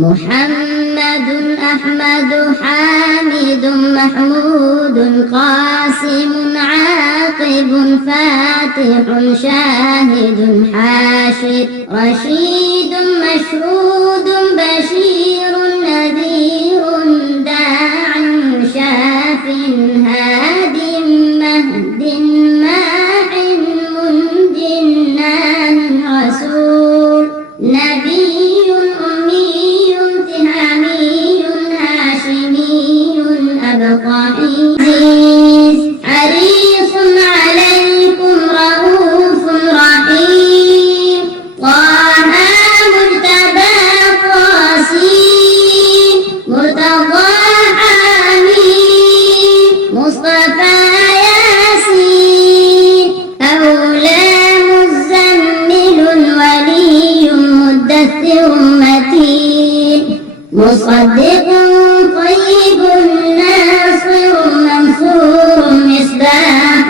محمد أحمد حامد محمود قاسم عاقب فاتح شاهد حاشر رشيد مشهود بشير نذير داع شاف هاد مهد ماح منج نان رسول نبي أمي تهامي هاشمي أبقى عزيز حريص عليكم رؤوف رحيم طه مجتبى قاسم مرتضى حميد مصطفى ياسين أولى مزمل ولي مدثر متين مصدق طيب ناصر منصور مصباح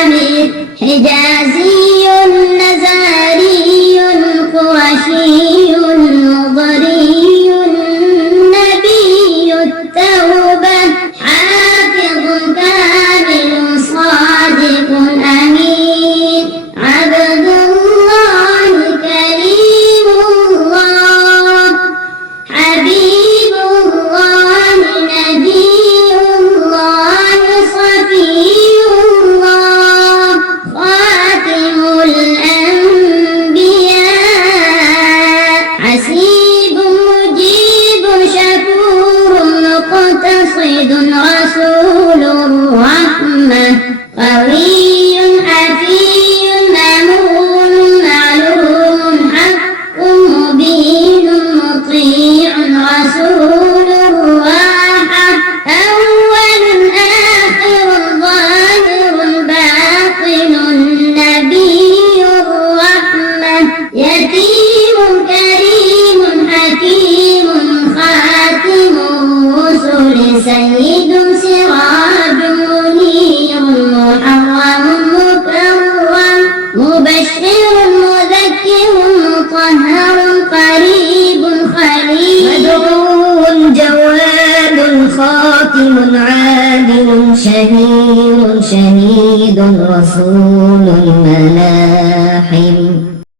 آمر حجازي نزاري قرشي مضري نبي التوبة حافظ كامل صادق أمين عبد الله كريم الله حبيب الله نبي الله صفي الله خاتم الأنبياء حسيب مجيب شكور مقتصد رسول الرحمة قوي حفي أمون معلوم حق مبين مطيع رسول الراحة أول آخر ظاهر باطن نبي الرحمة يتيم كريم حكيم خاتم الرسل سيد سراج منير محرم مكرم مبشر مذكر مطهر قريب خليل مدعو جواد خاتم عادل شهير شهيد رسول الملاحم